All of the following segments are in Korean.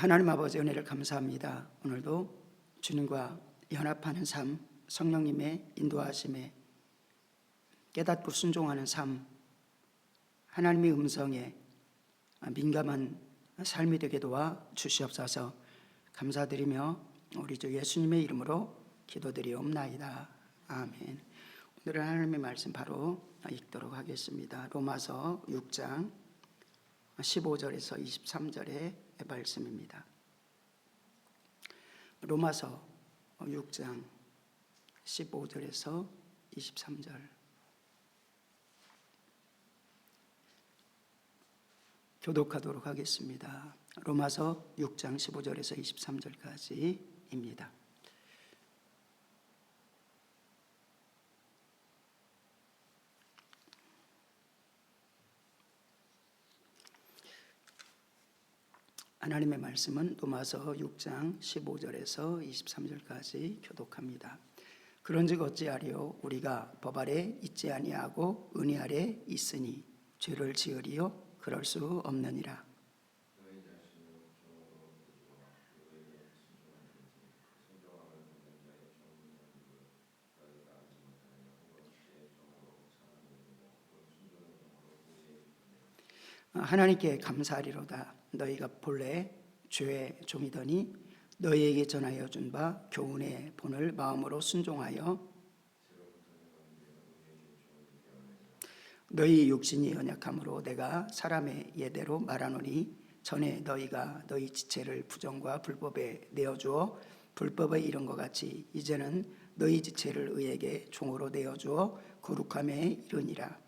하나님 아버지 은혜를 감사합니다. 오늘도 주님과 연합하는 삶, 성령님의 인도하심에 깨닫고 순종하는 삶, 하나님의 음성에 민감한 삶이 되게 도와 주시옵소서. 감사드리며 우리 주 예수님의 이름으로 기도드리옵나이다. 아멘. 오늘은 하나님의 말씀 바로 읽도록 하겠습니다. 로마서 6장 15절에서 23절의 말씀입니다. 로마서 6장 15절에서 23절 교독하도록 하겠습니다. 로마서 6장 15절에서 23절까지입니다. 하나님의 말씀은 로마서 6장 15절에서 23절까지 교독합니다. 그런즉 어찌하리요? 우리가 법 아래 있지 아니하고 은혜 아래 있으니 죄를 지으리요? 그럴 수 없느니라. 하나님께 감사하리로다. 너희가 본래 죄의 종이더니 너희에게 전하여 준 바 교훈의 본을 마음으로 순종하여 너희 육신이 연약함으로 내가 사람의 예대로 말하노니 전에 너희가 너희 지체를 부정과 불법에 내어주어 불법에 이른 것 같이 이제는 너희 지체를 의에게 종으로 내어주어 거룩함에 이르니라.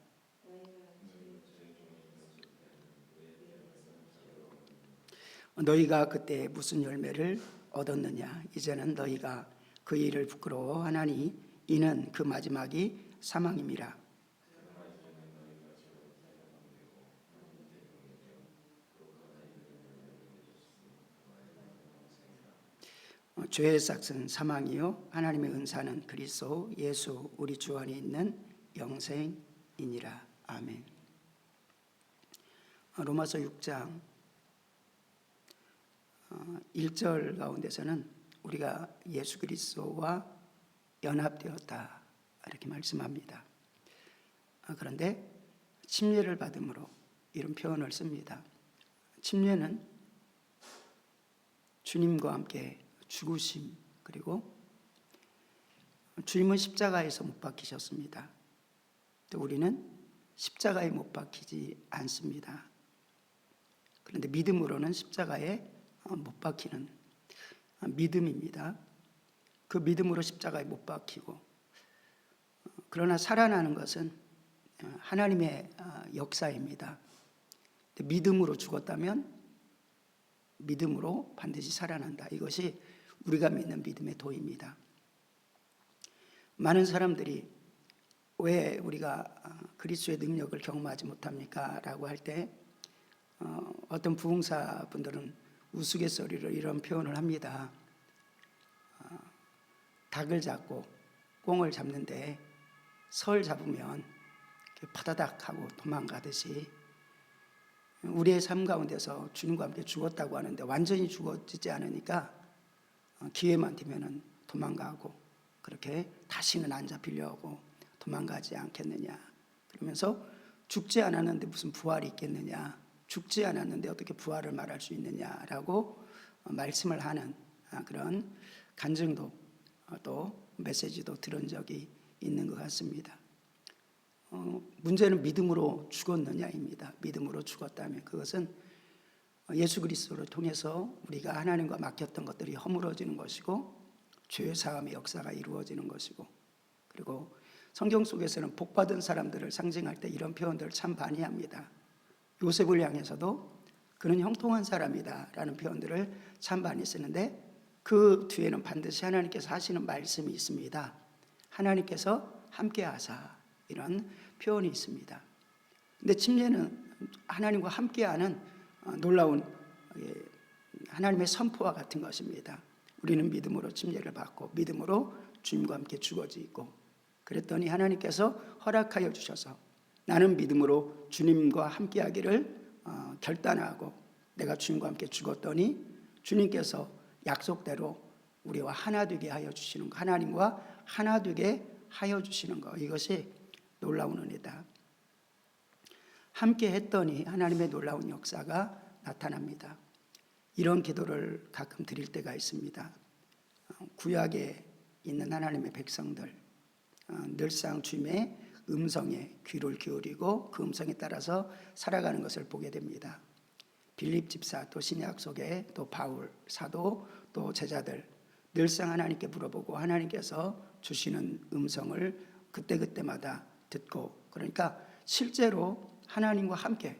너희가 그때 무슨 열매를 얻었느냐? 이제는 너희가 그 일을 부끄러워하나니 이는 그 마지막이 사망임이라. 죄의 삭은 사망이요 하나님의 은사는 그리스도 예수 우리 주 안에 있는 영생이니라. 아멘. 로마서 6장 1절 가운데서는 우리가 예수 그리스도와 연합되었다 이렇게 말씀합니다. 그런데 침례를 받음으로 이런 표현을 씁니다. 침례는 주님과 함께 죽으심, 그리고 주님은 십자가에서 못 박히셨습니다. 또 우리는 십자가에 못 박히지 않습니다. 그런데 믿음으로는 십자가에 못 박히는 믿음입니다. 그 믿음으로 십자가에 못 박히고, 그러나 살아나는 것은 하나님의 역사입니다. 믿음으로 죽었다면 믿음으로 반드시 살아난다. 이것이 우리가 믿는 믿음의 도입니다. 많은 사람들이 왜 우리가 그리스도의 능력을 경험하지 못합니까? 라고 할 때 어떤 부흥사 분들은 우스갯소리로 이런 표현을 합니다. 닭을 잡고 꽁을 잡는데 설 잡으면 파다닥 하고 도망가듯이 우리의 삶 가운데서 주님과 함께 죽었다고 하는데 완전히 죽어지지 않으니까 기회만 되면 도망가고, 그렇게 다시는 안 잡히려고 도망가지 않겠느냐. 그러면서 죽지 않았는데 무슨 부활이 있겠느냐, 죽지 않았는데 어떻게 부활을 말할 수 있느냐라고 말씀을 하는 그런 간증도 또 메시지도 들은 적이 있는 것 같습니다. 문제는 믿음으로 죽었느냐입니다. 믿음으로 죽었다면 그것은 예수 그리스도를 통해서 우리가 하나님과 맡겼던 것들이 허물어지는 것이고, 죄 사함의 역사가 이루어지는 것이고, 그리고 성경 속에서는 복받은 사람들을 상징할 때 이런 표현들을 참 많이 합니다. 요셉을 향해서도 그는 형통한 사람이다 라는 표현들을 참 많이 쓰는데, 그 뒤에는 반드시 하나님께서 하시는 말씀이 있습니다. 하나님께서 함께하사, 이런 표현이 있습니다. 근데 침례는 하나님과 함께하는 놀라운 하나님의 선포와 같은 것입니다. 우리는 믿음으로 침례를 받고 믿음으로 주님과 함께 죽어지고, 그랬더니 하나님께서 허락하여 주셔서 나는 믿음으로 주님과 함께하기를 결단하고 내가 주님과 함께 죽었더니 주님께서 약속대로 우리와 하나 되게 하여 주시는 거, 하나님과 하나 되게 하여 주시는 거, 이것이 놀라운 은혜다. 함께 했더니 하나님의 놀라운 역사가 나타납니다. 이런 기도를 가끔 드릴 때가 있습니다. 구약에 있는 하나님의 백성들, 늘상 주님의 음성에 귀를 기울이고 그 음성에 따라서 살아가는 것을 보게 됩니다. 빌립 집사, 또 신약 속에 또 바울 사도, 또 제자들 늘상 하나님께 물어보고 하나님께서 주시는 음성을 그때그때마다 듣고, 그러니까 실제로 하나님과 함께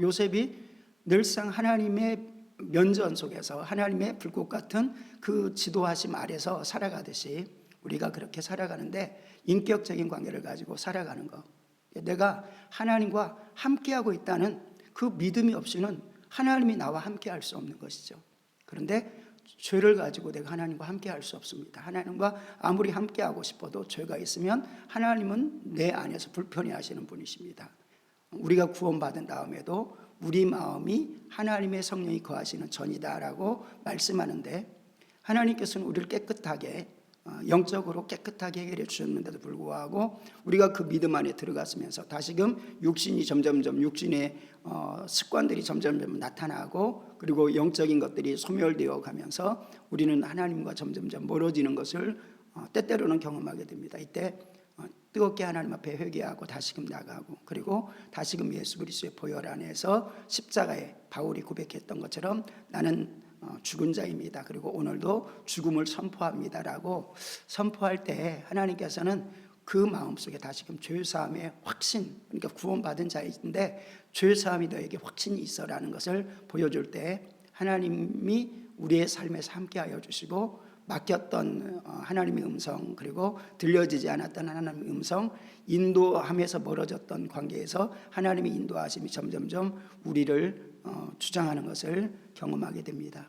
요셉이 늘상 하나님의 면전 속에서 하나님의 불꽃 같은 그 지도하심 아래서 살아가듯이 우리가 그렇게 살아가는데, 인격적인 관계를 가지고 살아가는 것, 내가 하나님과 함께하고 있다는 그 믿음이 없이는 하나님이 나와 함께할 수 없는 것이죠. 그런데 죄를 가지고 내가 하나님과 함께할 수 없습니다. 하나님과 아무리 함께하고 싶어도 죄가 있으면 하나님은 내 안에서 불편해하시는 분이십니다. 우리가 구원받은 다음에도 우리 마음이 하나님의 성령이 거하시는 전이다라고 말씀하는데, 하나님께서는 우리를 깨끗하게, 영적으로 깨끗하게 해결해 주셨는데도 불구하고 우리가 그 믿음 안에 들어갔으면서 다시금 육신이 점점점, 육신의 습관들이 점점점 나타나고, 그리고 영적인 것들이 소멸되어 가면서 우리는 하나님과 점점점 멀어지는 것을 때때로는 경험하게 됩니다. 이때 뜨겁게 하나님 앞에 회개하고 다시금 나가고, 그리고 다시금 예수 그리스도의 보혈 안에서 십자가에 바울이 고백했던 것처럼 나는 죽은 자입니다, 그리고 오늘도 죽음을 선포합니다라고 선포할 때 하나님께서는 그 마음속에 다시금 죄사함의 확신, 그러니까 구원받은 자인데 죄사함이 너에게 확신이 있어라는 것을 보여줄 때 하나님이 우리의 삶에서 함께하여 주시고, 맡겼던 하나님의 음성, 그리고 들려지지 않았던 하나님의 음성, 인도함에서 멀어졌던 관계에서 하나님의 인도하심이 점점점 우리를 주장하는 것을 경험하게 됩니다.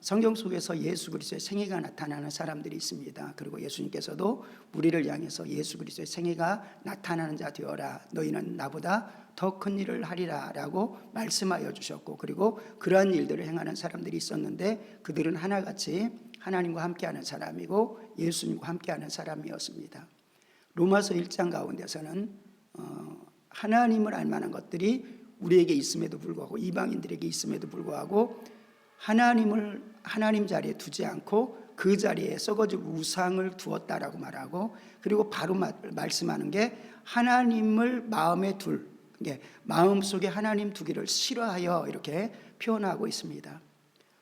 성경 속에서 예수 그리스도의 생애가 나타나는 사람들이 있습니다. 그리고 예수님께서도 우리를 향해서 예수 그리스도의 생애가 나타나는 자 되어라, 너희는 나보다 더 큰 일을 하리라 라고 말씀하여 주셨고, 그리고 그러한 일들을 행하는 사람들이 있었는데 그들은 하나같이 하나님과 함께하는 사람이고 예수님과 함께하는 사람이었습니다. 로마서 1장 가운데서는 하나님을 알 만한 것들이 우리에게 있음에도 불구하고, 이방인들에게 있음에도 불구하고 하나님을 하나님 자리에 두지 않고 그 자리에 썩어질 우상을 두었다라고 말하고, 그리고 바로 말씀하는 게 하나님을 마음에 둘, 마음속에 하나님 두기를 싫어하여 이렇게 표현하고 있습니다.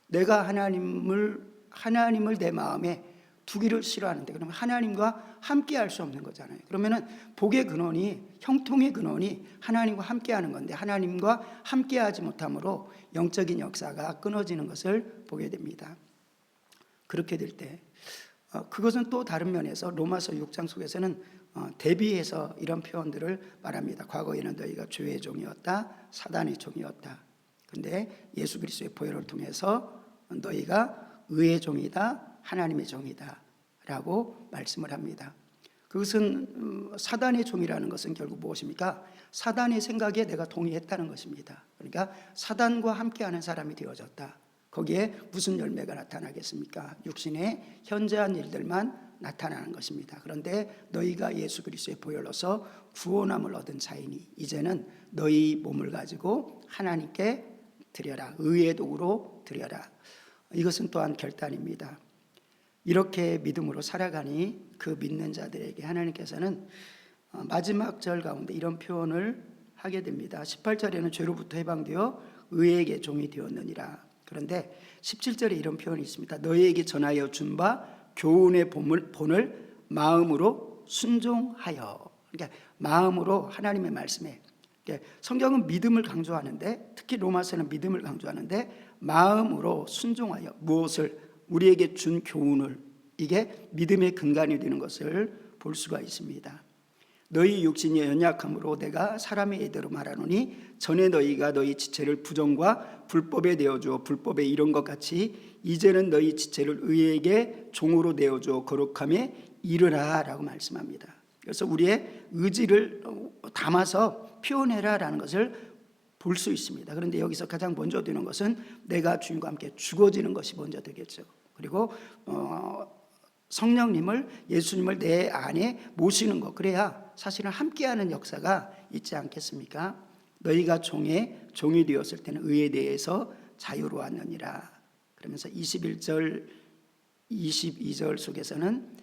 내가 하나님을 내 마음에 두기를 싫어하는데, 그러면 하나님과 함께할 수 없는 거잖아요. 그러면은 복의 근원이, 형통의 근원이 하나님과 함께하는 건데 하나님과 함께하지 못함으로 영적인 역사가 끊어지는 것을 보게 됩니다. 그렇게 될 때 그것은 또 다른 면에서 로마서 6장 속에서는 대비해서 이런 표현들을 말합니다. 과거에는 너희가 죄의 종이었다, 사단의 종이었다. 그런데 예수 그리스도의 보혈을 통해서 너희가 의의 종이다, 하나님의 종이다 라고 말씀을 합니다. 그것은 사단의 종이라는 것은 결국 무엇입니까? 사단의 생각에 내가 동의했다는 것입니다. 그러니까 사단과 함께하는 사람이 되어졌다. 거기에 무슨 열매가 나타나겠습니까? 육신의 현재한 일들만 나타나는 것입니다. 그런데 너희가 예수 그리스도의 보혈로서 구원함을 얻은 자이니 이제는 너희 몸을 가지고 하나님께 드려라, 의의 도구로 드려라. 이것은 또한 결단입니다. 이렇게 믿음으로 살아가니 그 믿는 자들에게 하나님께서는 마지막 절 가운데 이런 표현을 하게 됩니다. 18절에는 죄로부터 해방되어 의에게 종이 되었느니라. 그런데 17절에 이런 표현이 있습니다. 너희에게 전하여 준 바 교훈의 본을 마음으로 순종하여. 그러니까 마음으로 하나님의 말씀에, 성경은 믿음을 강조하는데, 특히 로마서는 믿음을 강조하는데 마음으로 순종하여, 무엇을? 우리에게 준 교훈을, 이게 믿음의 근간이 되는 것을 볼 수가 있습니다. 너희 육신이 연약함으로 내가 사람의 예대로 말하노니 전에 너희가 너희 지체를 부정과 불법에 내어주어 불법에 이른 것 같이 이제는 너희 지체를 의에게 종으로 내어주어 거룩함에 이르라 라고 말씀합니다. 그래서 우리의 의지를 담아서 표현해라 라는 것을 볼 수 있습니다. 그런데 여기서 가장 먼저 되는 것은 내가 주님과 함께 죽어지는 것이 먼저 되겠죠. 그리고 성령님을, 예수님을 내 안에 모시는 것, 그래야 사실은 함께하는 역사가 있지 않겠습니까? 너희가 종이 되었을 때는 의에 대해서 자유로웠느니라. 그러면서 21절 22절 속에서는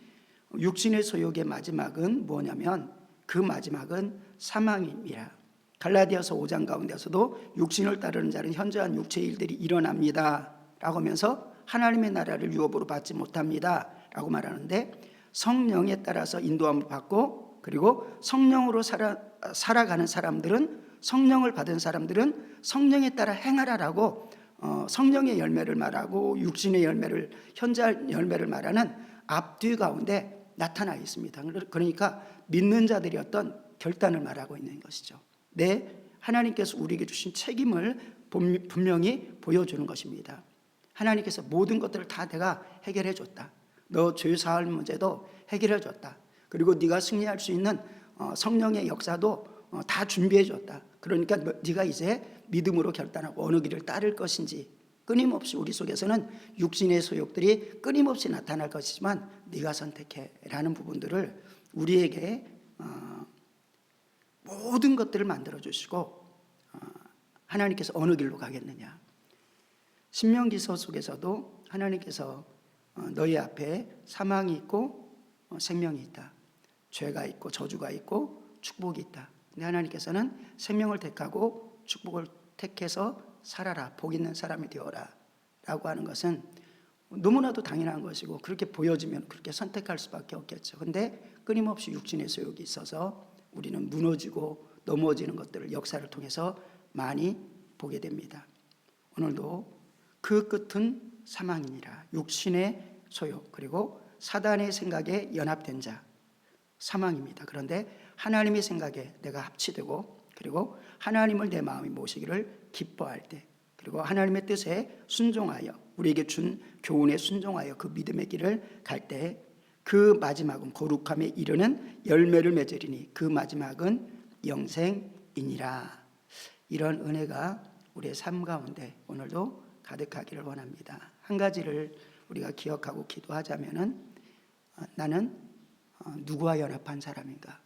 육신의 소욕의 마지막은 뭐냐면 그 마지막은 사망입니다. 갈라디아서 5장 가운데서도 육신을 따르는 자는 현저한 육체의 일들이 일어납니다 라고 하면서 하나님의 나라를 유업으로 받지 못합니다 라고 말하는데, 성령에 따라서 인도함을 받고 그리고 성령으로 살아가는 사람들은, 성령을 받은 사람들은 성령에 따라 행하라라고 성령의 열매를 말하고 육신의 열매를, 현저한 열매를 말하는 앞뒤 가운데 나타나 있습니다. 그러니까 믿는 자들이 어떤 결단을 말하고 있는 것이죠. 하나님께서 우리에게 주신 책임을 분명히 보여주는 것입니다. 하나님께서 모든 것들을 다 내가 해결해 줬다. 너 죄 사할 문제도 해결해 줬다. 그리고 네가 승리할 수 있는 성령의 역사도 다 준비해 줬다. 그러니까 네가 이제 믿음으로 결단하고 어느 길을 따를 것인지, 끊임없이 우리 속에서는 육신의 소욕들이 끊임없이 나타날 것이지만 네가 선택해 라는 부분들을 우리에게 모든 것들을 만들어 주시고, 하나님께서 어느 길로 가겠느냐. 신명기서 속에서도 하나님께서 너희 앞에 사망이 있고 생명이 있다, 죄가 있고 저주가 있고 축복이 있다. 근데 하나님께서는 생명을 택하고 축복을 택해서 살아라, 복 있는 사람이 되어라 라고 하는 것은 너무나도 당연한 것이고, 그렇게 보여지면 그렇게 선택할 수밖에 없겠죠. 근데 끊임없이 육신의 소욕이 있어서 우리는 무너지고 넘어지는 것들을 역사를 통해서 많이 보게 됩니다. 오늘도 그 끝은 사망이니라. 육신의 소욕 그리고 사단의 생각에 연합된 자, 사망입니다. 그런데 하나님의 생각에 내가 합치되고 그리고 하나님을 내 마음이 모시기를 기뻐할 때, 그리고 하나님의 뜻에 순종하여 우리에게 준 교훈에 순종하여 그 믿음의 길을 갈 때, 그 마지막은 거룩함에 이르는 열매를 맺으리니 그 마지막은 영생이니라. 이런 은혜가 우리의 삶 가운데 오늘도 가득하기를 원합니다. 한 가지를 우리가 기억하고 기도하자면은, 나는 누구와 연합한 사람인가?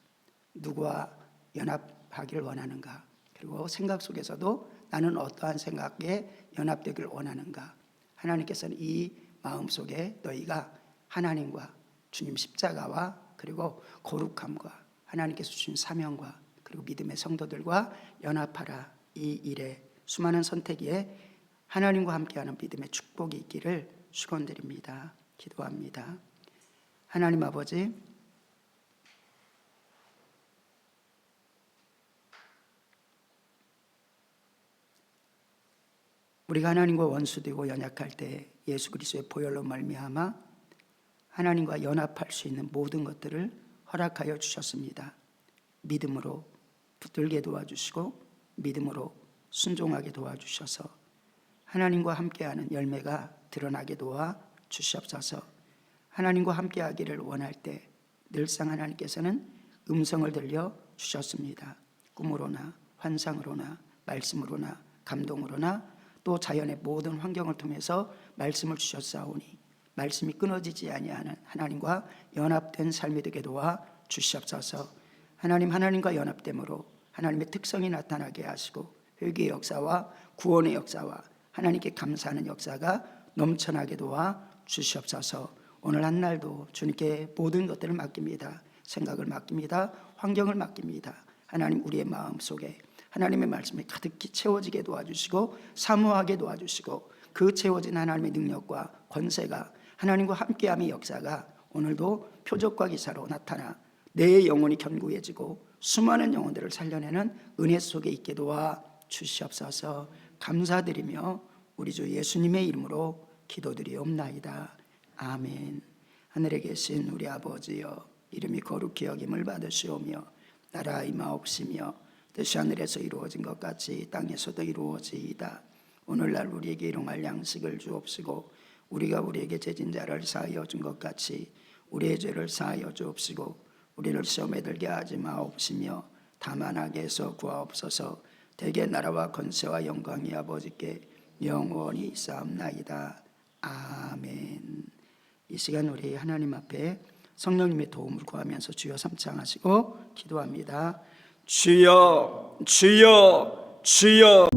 누구와 연합하기를 원하는가? 그리고 생각 속에서도 나는 어떠한 생각에 연합되기를 원하는가? 하나님께서는 이 마음속에 너희가 하나님과 주님 십자가와 그리고 거룩함과 하나님께서 주신 사명과 그리고 믿음의 성도들과 연합하라. 이 일에 수많은 선택에 하나님과 함께하는 믿음의 축복이 있기를 축원드립니다. 기도합니다. 하나님 아버지, 우리가 하나님과 원수되고 연약할 때 예수 그리스도의 보혈로 말미암아 하나님과 연합할 수 있는 모든 것들을 허락하여 주셨습니다. 믿음으로 붙들게 도와주시고 믿음으로 순종하게 도와주셔서 하나님과 함께하는 열매가 드러나게 도와 주시옵소서. 하나님과 함께하기를 원할 때 늘상 하나님께서는 음성을 들려 주셨습니다. 꿈으로나 환상으로나 말씀으로나 감동으로나 또 자연의 모든 환경을 통해서 말씀을 주셨사오니 말씀이 끊어지지 아니하는 하나님과 연합된 삶이 되게 도와 주시옵소서. 하나님과 연합됨으로 하나님의 특성이 나타나게 하시고 회개의 역사와 구원의 역사와 하나님께 감사하는 역사가 넘쳐나게 도와 주시옵소서. 오늘 한 날도 주님께 모든 것들을 맡깁니다. 생각을 맡깁니다. 환경을 맡깁니다. 하나님, 우리의 마음속에 하나님의 말씀이 가득히 채워지게 도와주시고 사모하게 도와주시고, 그 채워진 하나님의 능력과 권세가 하나님과 함께함의 역사가 오늘도 표적과 기사로 나타나 내 영혼이 견고해지고 수많은 영혼들을 살려내는 은혜 속에 있게 도와 주시옵소서. 감사드리며 우리 주 예수님의 이름으로 기도드리옵나이다. 아멘. 하늘에 계신 우리 아버지여, 이름이 거룩히 여김을 받으시오며 나라 임하옵시며 뜻이 하늘에서 이루어진 것 같이 땅에서도 이루어지이다. 오늘날 우리에게 일용할 양식을 주옵시고 우리가 우리에게 죄진 자를 사하여 준 것 같이 우리의 죄를 사하여 주옵시고 우리를 시험에 들게 하지 마옵시며 다만 악에서 구하옵소서. 대개 나라와 권세와 영광이 아버지께 영원히 있사옵나이다. 아멘. 이 시간 우리 하나님 앞에 성령님의 도움을 구하면서 주여 삼창하시고 기도합니다. 주여 주여 주여